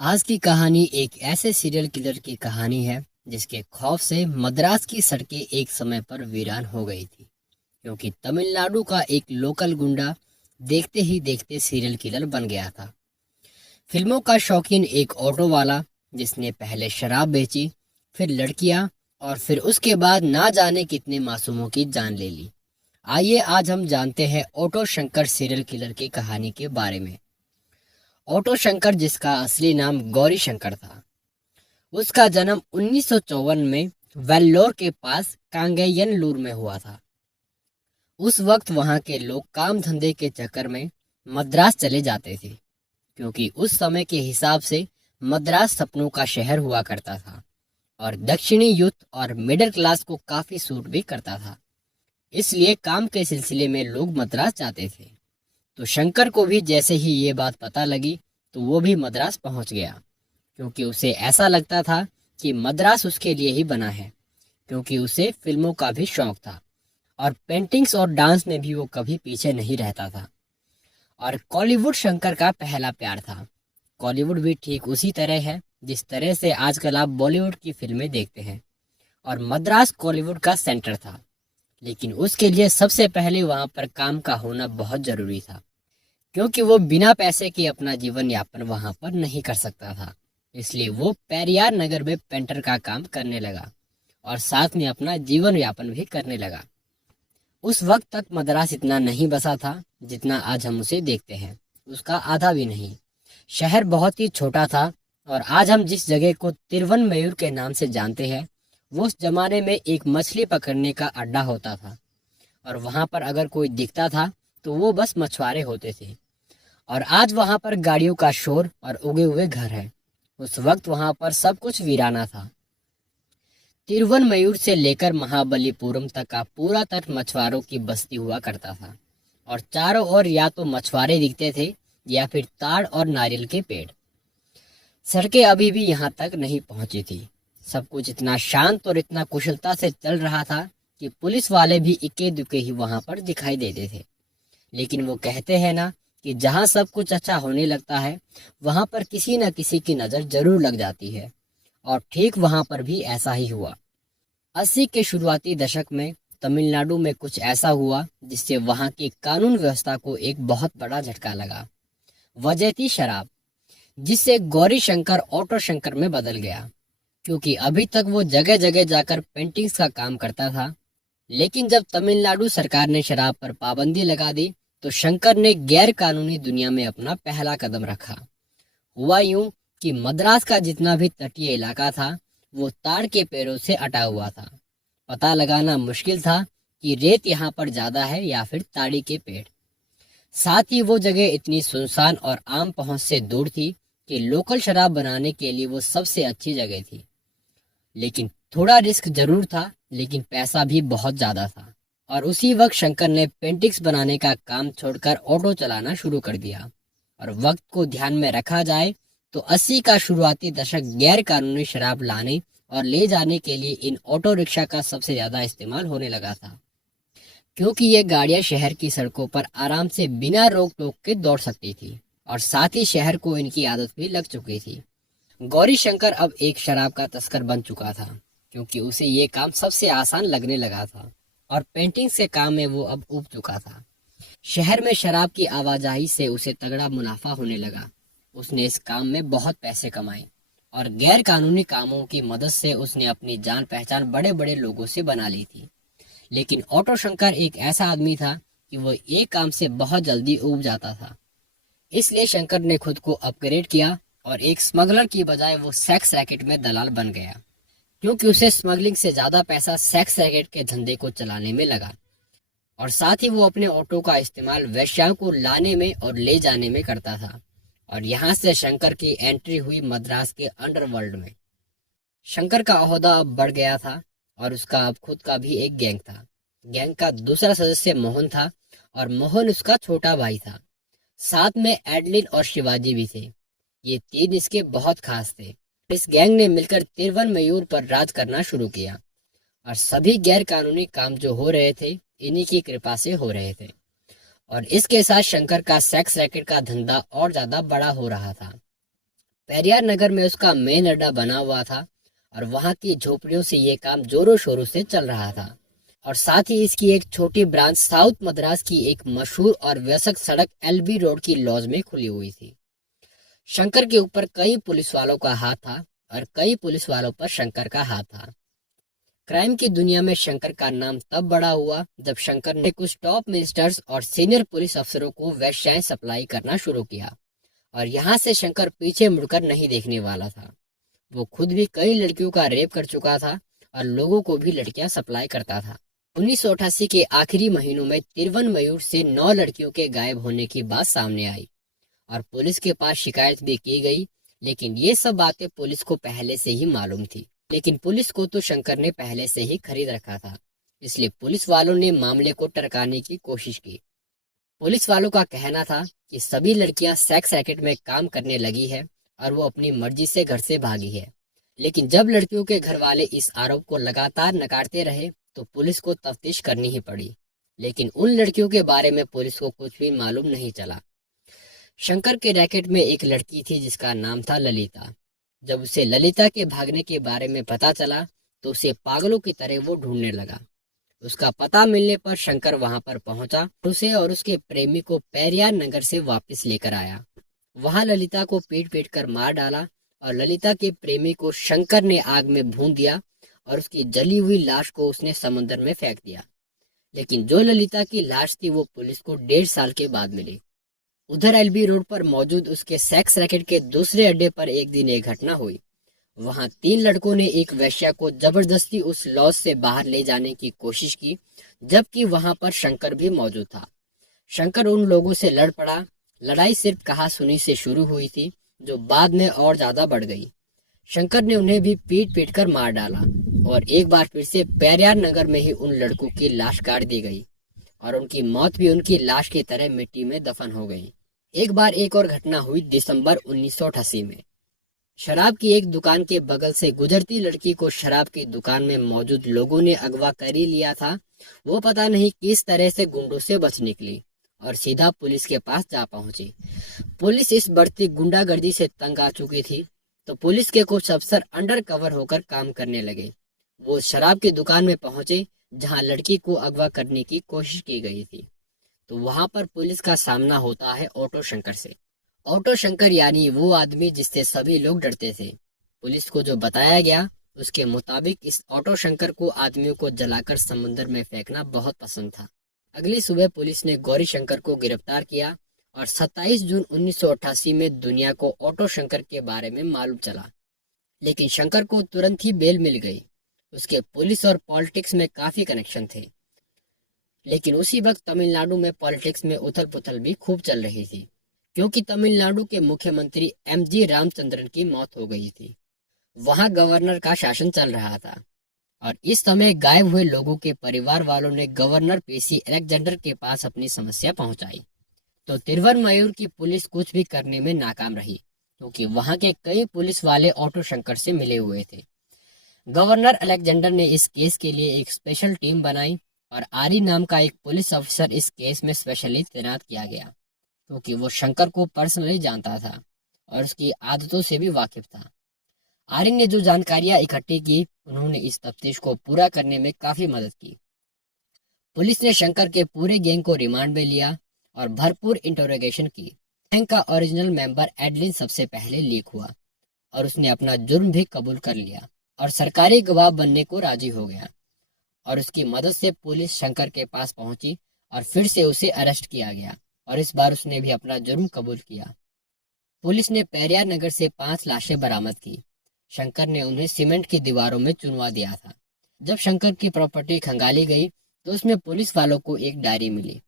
आज की कहानी एक ऐसे सीरियल किलर की कहानी है जिसके खौफ से मद्रास की सड़कें एक समय पर वीरान हो गई थी, क्योंकि तमिलनाडु का एक लोकल गुंडा देखते ही देखते सीरियल किलर बन गया था। फिल्मों का शौकीन एक ऑटो वाला जिसने पहले शराब बेची, फिर लड़कियां और फिर उसके बाद ना जाने कितने मासूमों की जान ले ली। आइए आज हम जानते हैं ऑटो शंकर सीरियल किलर की कहानी के बारे में। ऑटो शंकर, जिसका असली नाम गौरी शंकर था, उसका जन्म 1954 में वेल्लोर के पास कांगेयनलूर में हुआ था। उस वक्त वहां के लोग काम धंधे के चक्कर में मद्रास चले जाते थे, क्योंकि उस समय के हिसाब से मद्रास सपनों का शहर हुआ करता था और दक्षिणी यूथ और मिडिल क्लास को काफी सूट भी करता था। इसलिए काम के सिलसिले में लोग मद्रास जाते थे। तो शंकर को भी जैसे ही ये बात पता लगी तो वो भी मद्रास पहुंच गया, क्योंकि उसे ऐसा लगता था कि मद्रास उसके लिए ही बना है, क्योंकि उसे फिल्मों का भी शौक था और पेंटिंग्स और डांस में भी वो कभी पीछे नहीं रहता था। और कॉलीवुड शंकर का पहला प्यार था। कॉलीवुड भी ठीक उसी तरह है जिस तरह से आजकल आप बॉलीवुड की फिल्में देखते हैं, और मद्रास कॉलीवुड का सेंटर था। लेकिन उसके लिए सबसे पहले वहां पर काम का होना बहुत जरूरी था, क्योंकि वो बिना पैसे के अपना जीवन यापन वहां पर नहीं कर सकता था। इसलिए वो पेरियार नगर में पेंटर का काम करने लगा और साथ में अपना जीवन यापन भी करने लगा। उस वक्त तक मद्रास इतना नहीं बसा था जितना आज हम उसे देखते हैं, उसका आधा भी नहीं। शहर बहुत ही छोटा था, और आज हम जिस जगह को तिरुवनमयूर के नाम से जानते हैं, वो उस जमाने में एक मछली पकड़ने का अड्डा होता था। और वहां पर अगर कोई दिखता था तो वो बस मछुआरे होते थे। और आज वहां पर गाड़ियों का शोर और उगे हुए घर है। उस वक्त वहां पर सब कुछ वीराना था। तिरुवनमयूर से लेकर महाबलीपुरम तक का पूरा तट मछुआरों की बस्ती हुआ करता था, और चारों ओर या तो मछुआरे दिखते थे या फिर ताड़ और नारियल के पेड़। सड़कें अभी भी यहाँ तक नहीं पहुंची थी। सब कुछ इतना शांत और इतना कुशलता से चल रहा था कि पुलिस वाले भी इक्के दुक्के ही वहां पर दिखाई देते थे। लेकिन वो कहते हैं ना कि जहाँ सब कुछ अच्छा होने लगता है, वहां पर किसी न किसी की नजर जरूर लग जाती है। और ठीक वहां पर भी ऐसा ही हुआ। 80 के शुरुआती दशक में तमिलनाडु में कुछ ऐसा हुआ जिससे वहां की कानून व्यवस्था को एक बहुत बड़ा झटका लगा। वजह थी शराब, जिससे गौरी शंकर ऑटो शंकर में बदल गया। क्योंकि अभी तक वो जगह जगह जाकर पेंटिंग्स का काम करता था, लेकिन जब तमिलनाडु सरकार ने शराब पर पाबंदी लगा दी तो शंकर ने गैर कानूनी दुनिया में अपना पहला कदम रखा। हुआ यूं कि मद्रास का जितना भी तटीय इलाका था वो ताड़ के पेड़ों से अटा हुआ था। पता लगाना मुश्किल था कि रेत यहाँ पर ज्यादा है या फिर ताड़ी के पेड़। साथ ही वो जगह इतनी सुनसान और आम पहुंच से दूर थी कि लोकल शराब बनाने के लिए वो सबसे अच्छी जगह थी। लेकिन थोड़ा रिस्क जरूर था, लेकिन पैसा भी बहुत ज्यादा था। और उसी वक्त शंकर ने पेंटिंग्स बनाने का काम छोड़कर ऑटो चलाना शुरू कर दिया। और वक्त को ध्यान में रखा जाए तो 80 का शुरुआती दशक गैर कानूनी शराब लाने और ले जाने के लिए इन ऑटो रिक्शा का सबसे ज्यादा इस्तेमाल होने लगा था, क्योंकि ये गाड़ियां शहर की सड़कों पर आराम से बिना रोक टोक के दौड़ सकती थी, और साथ ही शहर को इनकी आदत भी लग चुकी थी। गौरी शंकर अब एक शराब का तस्कर बन चुका था, क्योंकि उसे ये काम सबसे आसान लगने लगा था, और पेंटिंग्स के काम में वो अब उब चुका था। शहर में शराब की आवाजाही से उसे तगड़ा मुनाफा होने लगा। उसने इस काम में बहुत पैसे कमाए, और गैर कानूनी कामों की मदद से उसने अपनी जान पहचान बड़े बड़े लोगों से बना ली थी। लेकिन ऑटो शंकर एक ऐसा आदमी था कि वो एक काम से बहुत जल्दी ऊब जाता था। इसलिए शंकर ने खुद को अपग्रेड किया और एक स्मगलर की बजाय वो सेक्स रैकेट में दलाल बन गया, क्योंकि उसे स्मगलिंग से ज्यादा पैसा सेक्स रैकेट के धंधे को चलाने में लगा। और साथ ही वो अपने ऑटो का इस्तेमाल वेश्याओं को लाने में और ले जाने में करता था। और यहाँ से शंकर की एंट्री हुई मद्रास के अंडरवर्ल्ड में। शंकर का ओहदा अब बढ़ गया था, और उसका अब खुद का भी एक गैंग था। गैंग का दूसरा सदस्य मोहन था, और मोहन उसका छोटा भाई था। साथ में एडलिन और शिवाजी भी थे। ये तीन इसके बहुत खास थे। इस गैंग ने मिलकर तिरुवनमयूर पर राज करना शुरू किया, और सभी गैर कानूनी काम जो हो रहे थे इन्हीं की कृपा से हो रहे थे। और इसके साथ शंकर का सेक्स रैकेट का धंधा और ज्यादा बड़ा हो रहा था। पेरियार नगर में उसका मेन अड्डा बना हुआ था और वहां की झोपड़ियों से ये काम जोरों शोरों से चल रहा था। और साथ ही इसकी एक छोटी ब्रांच साउथ मद्रास की एक मशहूर और व्यस्त सड़क एलबी रोड की लॉज में खुली हुई थी। शंकर के ऊपर कई पुलिस वालों का हाथ था और कई पुलिस वालों पर शंकर का हाथ था। क्राइम की दुनिया में शंकर का नाम तब बड़ा हुआ जब शंकर ने कुछ टॉप मिनिस्टर्स और सीनियर पुलिस अफसरों को वेश्याएं सप्लाई करना शुरू किया। और यहाँ से शंकर पीछे मुड़कर नहीं देखने वाला था। वो खुद भी कई लड़कियों का रेप कर चुका था और लोगों को भी लड़कियां सप्लाई करता था। 1988 के आखिरी महीनों में तिरुवनमयूर से 9 लड़कियों के गायब होने की बात सामने आई और पुलिस के पास शिकायत भी की गई, लेकिन ये सब बातें पुलिस को पहले से ही मालूम थी। लेकिन पुलिस को तो शंकर ने पहले से ही खरीद रखा था, इसलिए पुलिस वालों ने मामले को टरकाने की कोशिश की। पुलिस वालों का कहना था कि सभी लड़कियां सेक्स रैकेट में काम करने लगी है और वो अपनी मर्जी से घर से भागी है। लेकिन जब लड़कियों के घर वाले इस आरोप को लगातार नकारते रहे तो पुलिस को तफ्तीश करनी ही पड़ी। लेकिन उन लड़कियों के बारे में पुलिस को कुछ भी मालूम नहीं चला। शंकर के रैकेट में एक लड़की थी जिसका नाम था ललिता। जब उसे ललिता के भागने के बारे में पता चला तो उसे पागलों की तरह वो ढूंढने लगा। उसका पता मिलने पर शंकर वहां पर पहुंचा, उसे और उसके प्रेमी को पेरियार नगर से वापस लेकर आया। वहां ललिता को पीट पीट कर मार डाला और ललिता के प्रेमी को शंकर ने आग में भून दिया और उसकी जली हुई लाश को उसने समुद्र में फेंक दिया। लेकिन जो ललिता की लाश थी वो पुलिस को 1.5 साल के बाद मिली। उधर एलबी रोड पर मौजूद उसके सेक्स रैकेट के दूसरे अड्डे पर एक दिन एक घटना हुई। वहां 3 लड़कों ने एक वेश्या को जबरदस्ती उस लॉज से बाहर ले जाने की कोशिश की, जबकि वहां पर शंकर भी मौजूद था। शंकर उन लोगों से लड़ पड़ा। लड़ाई सिर्फ कहा सुनी से शुरू हुई थी, जो बाद में और ज्यादा बढ़ गई। शंकर ने उन्हें भी पीट पीट कर मार डाला और एक बार फिर से पेरियार नगर में ही उन लड़कों की लाश काट दी गई और उनकी मौत भी उनकी लाश की तरह मिट्टी में दफन हो गई। एक बार एक और घटना हुई दिसंबर 1988 में। शराब की एक दुकान के बगल से गुजरती लड़की को शराब की दुकान में मौजूद लोगों ने अगवा कर ही लिया था। वो पता नहीं किस तरह से गुंडों से बच निकली और सीधा पुलिस के पास जा पहुंची। पुलिस इस बढ़ती गुंडागर्दी से तंग आ चुकी थी, तो पुलिस के कुछ अफसर अंडर कवर होकर काम करने लगे। वो शराब की दुकान में पहुंचे जहां लड़की को अगवा करने की कोशिश की गई थी। तो वहां पर पुलिस का सामना होता है ऑटो शंकर से। ऑटो शंकर यानी वो आदमी जिससे सभी लोग डरते थे। पुलिस को जो बताया गया उसके मुताबिक इस ऑटो शंकर को आदमियों को जलाकर समुद्र में फेंकना बहुत पसंद था। अगली सुबह पुलिस ने गौरी शंकर को गिरफ्तार किया और 27 जून 1988 में दुनिया को ऑटो शंकर के बारे में मालूम चला। लेकिन शंकर को तुरंत ही बेल मिल गई। उसके पुलिस और पॉलिटिक्स में काफी कनेक्शन थे। लेकिन उसी वक्त तमिलनाडु में पॉलिटिक्स में उथल पुथल भी खूब चल रही थी, क्योंकि तमिलनाडु के मुख्यमंत्री एमजी रामचंद्रन की मौत हो गई थी। वहां गवर्नर का शासन चल रहा था और इस समय गायब हुए लोगों के परिवार वालों ने गवर्नर पीसी अलेक्जेंडर के पास अपनी समस्या पहुंचाई। तो तिरुवनमयूर की पुलिस कुछ भी करने में नाकाम रही, क्योंकि वहां के कई पुलिस वाले ऑटो शंकर से मिले हुए थे। गवर्नर अलेक्जेंडर ने इस केस के लिए एक स्पेशल टीम बनाई और आरी नाम का एक पुलिस ऑफिसर इस केस में स्पेशली तैनात किया गया, क्योंकि वो शंकर को पर्सनली जानता था और उसकी आदतों से भी वाकिफ था। आर्यन ने जो जानकारियां इकट्ठी की उन्होंने इस तफ्तीश को पूरा करने में काफी मदद की। पुलिस ने शंकर के पूरे गैंग को रिमांड में लिया और भरपूर इंटरोगेशन की। गैंग का ओरिजिनल मेंबर एडलिन सबसे पहले लीक हुआ और उसने अपना जुर्म भी कबूल कर लिया और सरकारी गवाह बनने को राजी हो गया। और उसकी मदद से पुलिस शंकर के पास पहुंची और फिर से उसे अरेस्ट किया गया और इस बार उसने भी अपना जुर्म कबूल किया। पुलिस ने पेरियार नगर से 5 लाशें बरामद की। शंकर ने उन्हें सीमेंट की दीवारों में चुनवा दिया था। जब शंकर की प्रॉपर्टी खंगाली गई तो उसमें पुलिस वालों को एक डायरी मिली।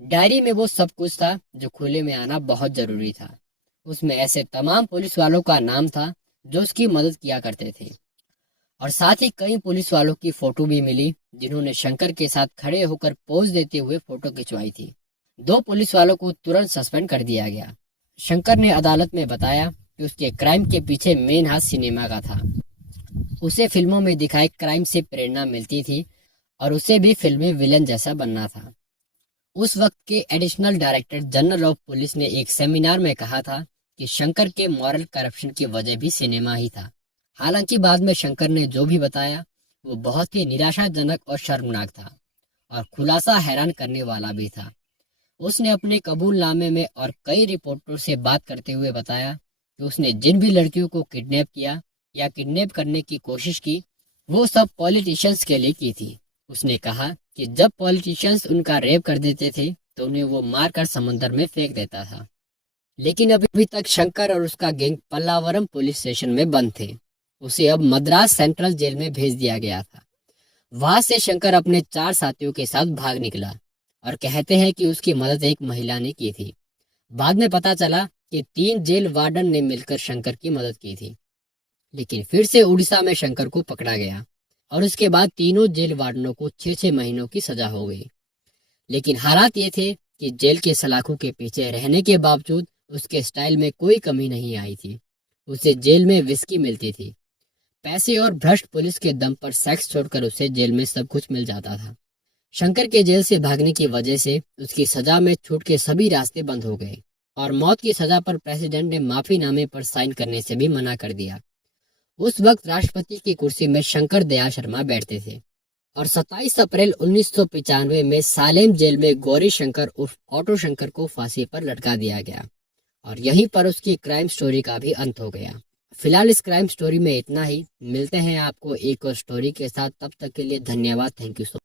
डायरी में वो सब कुछ था जो खुले में आना बहुत जरूरी था। उसमें ऐसे तमाम पुलिस वालों का नाम था जो उसकी मदद किया करते थे और साथ ही कई पुलिस वालों की फोटो भी मिली जिन्होंने शंकर के साथ खड़े होकर पोज देते हुए फोटो खिंचवाई थी। 2 पुलिस वालों को तुरंत सस्पेंड कर दिया गया। शंकर ने अदालत में बताया कि उसके क्राइम के पीछे मेन हाथ सिनेमा का था। उसे फिल्मों में दिखाए क्राइम से प्रेरणा मिलती थी और उसे भी फिल्मी विलन जैसा बनना था। उस वक्त के additional director general of police ने एक सेमिनार में कहा था कि शंकर के मॉरल करप्शन की वजह भी सिनेमा ही था। हालांकि बाद में शंकर ने जो भी बताया वो बहुत ही निराशाजनक और शर्मनाक था, और खुलासा हैरान करने वाला भी था। उसने अपने कबूलनामे में और कई रिपोर्टरों से बात करते हुए बताया कि उसने जिन भी लड़कियों को किडनैप किया या किडनैप करने की कोशिश की, वो सब पॉलिटिशियंस के लिए की थी। उसने कहा कि जब पॉलिटिशियंस उनका रेप कर देते थे तो उन्हें वो मारकर समुद्र में फेंक देता था। लेकिन अभी तक शंकर और उसका गैंग पल्लावरम पुलिस स्टेशन में बंद थे। उसे अब मद्रास सेंट्रल जेल में भेज दिया गया था। वहां से शंकर अपने 4 साथियों के साथ भाग निकला, और कहते हैं कि उसकी मदद एक महिला ने की थी। बाद में पता चला कि 3 जेल वार्डन ने मिलकर शंकर की मदद की थी। लेकिन फिर से उड़ीसा में शंकर को पकड़ा गया, और उसके बाद तीनों जेल वार्डनों को 6-6 महीनों की सजा हो गई। लेकिन हालात ये थे कि जेल के सलाखों के पीछे रहने के बावजूद उसके स्टाइल में कोई कमी नहीं आई थी। उसे जेल में विस्की मिलती थी। पैसे और भ्रष्ट पुलिस के दम पर सेक्स छोड़कर उसे जेल में सब कुछ मिल जाता था। शंकर के जेल से भागने की वजह से उसकी सजा में छूट के सभी रास्ते बंद हो गए, और मौत की सजा पर प्रेसिडेंट ने माफीनामे पर साइन करने से भी मना कर दिया। उस वक्त राष्ट्रपति की कुर्सी में शंकर दयाल शर्मा बैठते थे, और 27 अप्रैल 1995 में सालेम जेल में गौरी शंकर उर्फ ऑटो शंकर को फांसी पर लटका दिया गया, और यहीं पर उसकी क्राइम स्टोरी का भी अंत हो गया। फिलहाल इस क्राइम स्टोरी में इतना ही। मिलते हैं आपको एक और स्टोरी के साथ, तब तक के लिए धन्यवाद। Thank you so